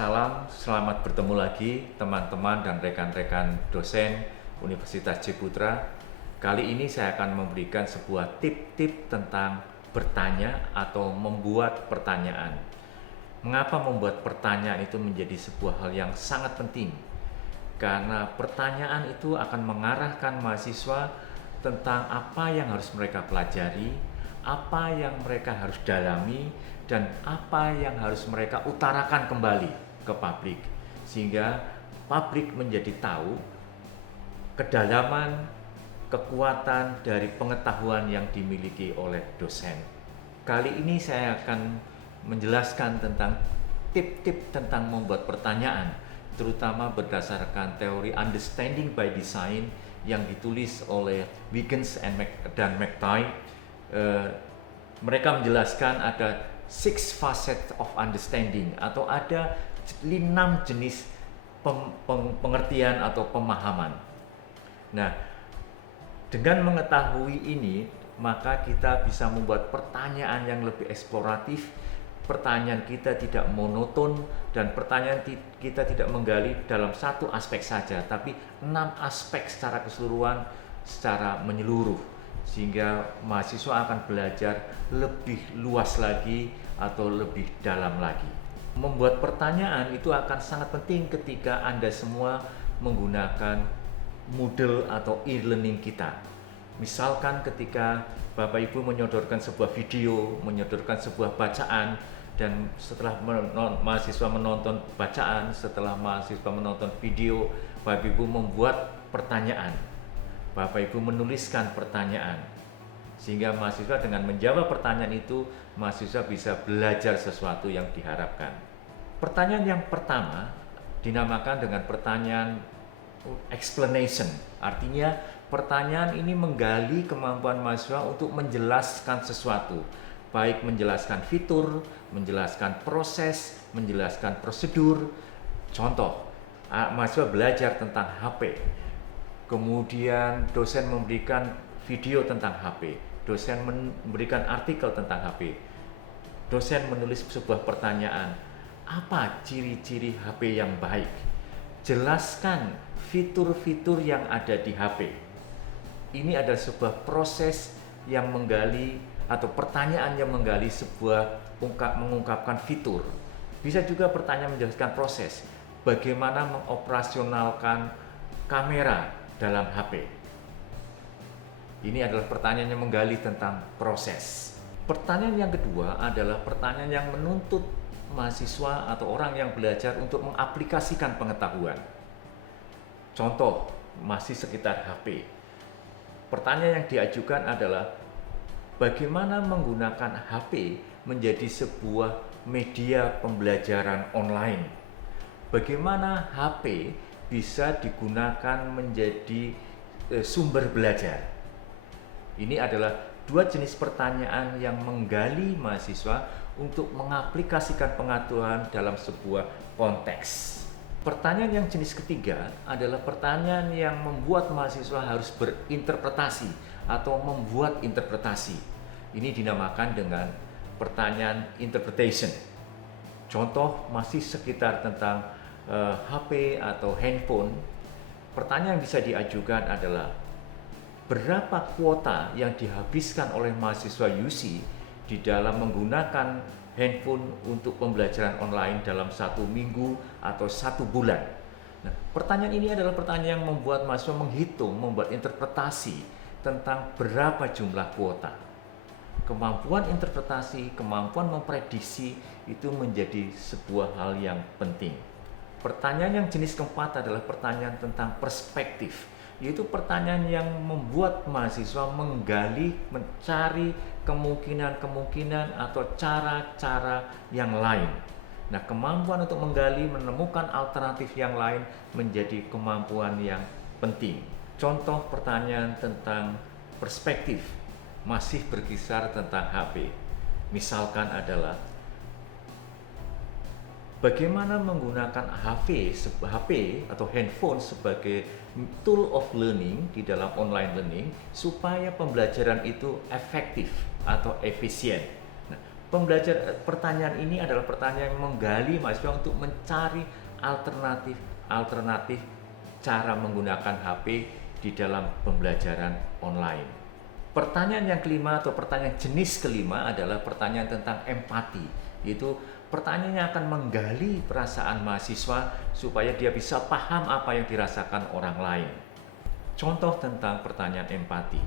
Salam, selamat bertemu lagi teman-teman dan rekan-rekan dosen Universitas Ciputra. Kali ini saya akan memberikan sebuah tip-tip tentang bertanya atau membuat pertanyaan. Mengapa membuat pertanyaan itu menjadi sebuah hal yang sangat penting? Karena pertanyaan itu akan mengarahkan mahasiswa tentang apa yang harus mereka pelajari, apa yang mereka harus dalami, dan apa yang harus mereka utarakan kembali ke publik, sehingga publik menjadi tahu kedalaman, kekuatan dari pengetahuan yang dimiliki oleh dosen. Kali ini saya akan menjelaskan tentang tip-tip tentang membuat pertanyaan, terutama berdasarkan teori Understanding by Design yang ditulis oleh Wiggins dan McTighe. Mereka menjelaskan ada 6 facets of understanding atau ada 6 jenis pengertian atau pemahaman. Nah, dengan mengetahui ini, maka kita bisa membuat pertanyaan yang lebih eksploratif. Pertanyaan kita tidak monoton dan pertanyaan kita tidak menggali dalam satu aspek saja, tapi 6 aspek secara keseluruhan, secara menyeluruh, sehingga mahasiswa akan belajar lebih luas lagi atau lebih dalam lagi. Membuat pertanyaan itu akan sangat penting ketika Anda semua menggunakan Moodle atau e-learning kita. Misalkan ketika Bapak Ibu menyodorkan sebuah video, menyodorkan sebuah bacaan, dan setelah mahasiswa menonton bacaan, setelah mahasiswa menonton video, Bapak Ibu membuat pertanyaan. Bapak Ibu menuliskan pertanyaan, sehingga mahasiswa dengan menjawab pertanyaan itu, mahasiswa bisa belajar sesuatu yang diharapkan. Pertanyaan yang pertama dinamakan dengan pertanyaan explanation. Artinya pertanyaan ini menggali kemampuan mahasiswa untuk menjelaskan sesuatu, baik menjelaskan fitur, menjelaskan proses, menjelaskan prosedur. Contoh, mahasiswa belajar tentang HP. Kemudian dosen memberikan video tentang HP, dosen memberikan artikel tentang HP, dosen menulis sebuah pertanyaan, apa ciri-ciri HP yang baik? Jelaskan fitur-fitur yang ada di HP. Ini adalah sebuah proses yang menggali atau pertanyaan yang menggali sebuah mengungkapkan fitur. Bisa juga pertanyaan menjelaskan proses, bagaimana mengoperasionalkan kamera dalam HP. Ini adalah pertanyaan yang menggali tentang proses. Pertanyaan yang kedua adalah pertanyaan yang menuntut mahasiswa atau orang yang belajar untuk mengaplikasikan pengetahuan. Contoh, masih sekitar HP. Pertanyaan yang diajukan adalah bagaimana menggunakan HP menjadi sebuah media pembelajaran online. Bagaimana HP bisa digunakan menjadi sumber belajar. Ini adalah 2 jenis pertanyaan yang menggali mahasiswa untuk mengaplikasikan pengetahuan dalam sebuah konteks. Pertanyaan yang jenis ketiga adalah pertanyaan yang membuat mahasiswa harus berinterpretasi atau membuat interpretasi. Ini dinamakan dengan pertanyaan interpretation. Contoh masih sekitar tentang HP atau handphone. Pertanyaan yang bisa diajukan adalah berapa kuota yang dihabiskan oleh mahasiswa UC di dalam menggunakan handphone untuk pembelajaran online dalam 1 minggu atau 1 bulan. Nah, pertanyaan ini adalah pertanyaan yang membuat mahasiswa menghitung, membuat interpretasi tentang berapa jumlah kuota. Kemampuan interpretasi, kemampuan memprediksi itu menjadi sebuah hal yang penting. Pertanyaan yang jenis keempat adalah pertanyaan tentang perspektif, yaitu pertanyaan yang membuat mahasiswa menggali, mencari kemungkinan-kemungkinan atau cara-cara yang lain. Nah, kemampuan untuk menggali, menemukan alternatif yang lain menjadi kemampuan yang penting. Contoh pertanyaan tentang perspektif masih berkisar tentang HP. Misalkan adalah bagaimana menggunakan HP atau handphone sebagai tool of learning di dalam online learning supaya pembelajaran itu efektif atau efisien. Nah, Pertanyaan ini adalah pertanyaan yang menggali mahasiswa untuk mencari alternatif cara menggunakan HP di dalam pembelajaran online. Pertanyaan yang kelima atau pertanyaan jenis kelima adalah pertanyaan tentang empati, yaitu pertanyaannya akan menggali perasaan mahasiswa supaya dia bisa paham apa yang dirasakan orang lain. Contoh tentang pertanyaan empati.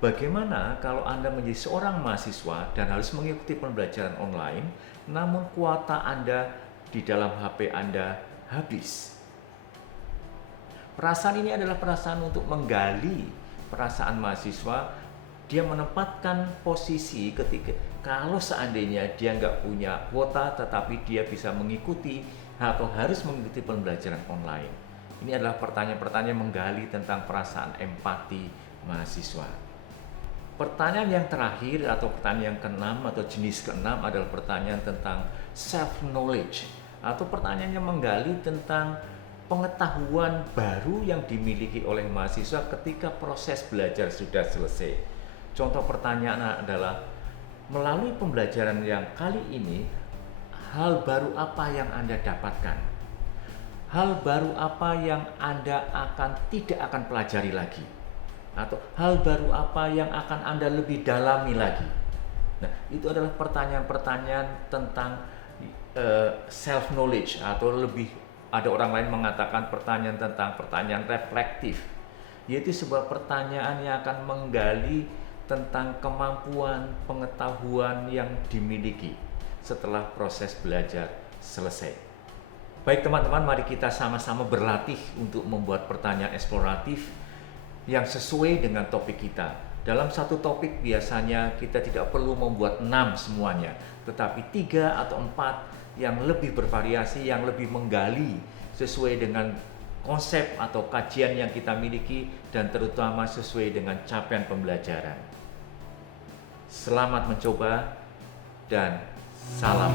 Bagaimana kalau Anda menjadi seorang mahasiswa dan harus mengikuti pembelajaran online, namun kuota Anda di dalam HP Anda habis? Perasaan ini adalah perasaan untuk menggali perasaan mahasiswa. Dia menempatkan posisi ketika kalau seandainya dia nggak punya kuota tetapi dia bisa mengikuti atau harus mengikuti pembelajaran online. Ini adalah pertanyaan-pertanyaan menggali tentang perasaan empati mahasiswa. Pertanyaan yang terakhir atau pertanyaan yang keenam atau jenis keenam adalah pertanyaan tentang self-knowledge atau pertanyaan yang menggali tentang pengetahuan baru yang dimiliki oleh mahasiswa ketika proses belajar sudah selesai. Contoh pertanyaan adalah, melalui pembelajaran yang kali ini, hal baru apa yang Anda dapatkan? Hal baru apa yang Anda tidak akan pelajari lagi? Atau hal baru apa yang akan Anda lebih dalami lagi? Nah, itu adalah pertanyaan-pertanyaan tentang self-knowledge atau lebih ada orang lain mengatakan pertanyaan reflektif, yaitu sebuah pertanyaan yang akan menggali tentang kemampuan pengetahuan yang dimiliki setelah proses belajar selesai. Baik teman-teman, mari kita sama-sama berlatih untuk membuat pertanyaan eksploratif yang sesuai dengan topik kita. Dalam satu topik biasanya kita tidak perlu membuat 6 semuanya, tetapi 3 atau 4 yang lebih bervariasi, yang lebih menggali sesuai dengan konsep atau kajian yang kita miliki dan terutama sesuai dengan capaian pembelajaran. Selamat mencoba dan salam.